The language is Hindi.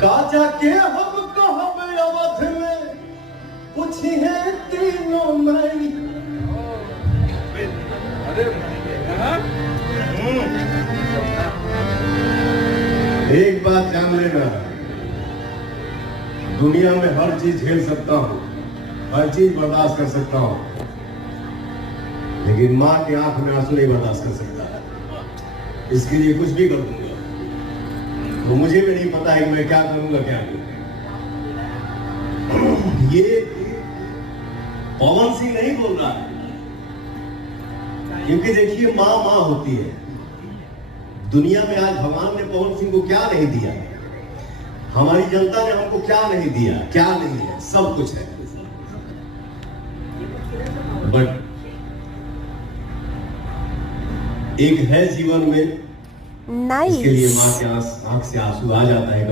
काजा के हमको हम अवध में पूछी है तीनों मई। एक बात जान लेना, दुनिया में हर चीज झेल सकता हूँ, हर चीज बर्दाश्त कर सकता हूँ, लेकिन माँ की आंख में आंसू नहीं बर्दाश्त कर सकता। इसके लिए कुछ भी कर दूंगा। तो मुझे भी नहीं पता है कि मैं क्या करूंगा क्या नहीं। ये पवन सिंह नहीं बोल रहा है, क्योंकि देखिए माँ माँ होती है। दुनिया में आज भगवान ने पवन सिंह को क्या नहीं दिया, हमारी जनता ने हमको क्या नहीं दिया, क्या नहीं है, सब कुछ है। बट एक है जीवन में, इसके लिए माँ के आंख से आंसू आ जाता है।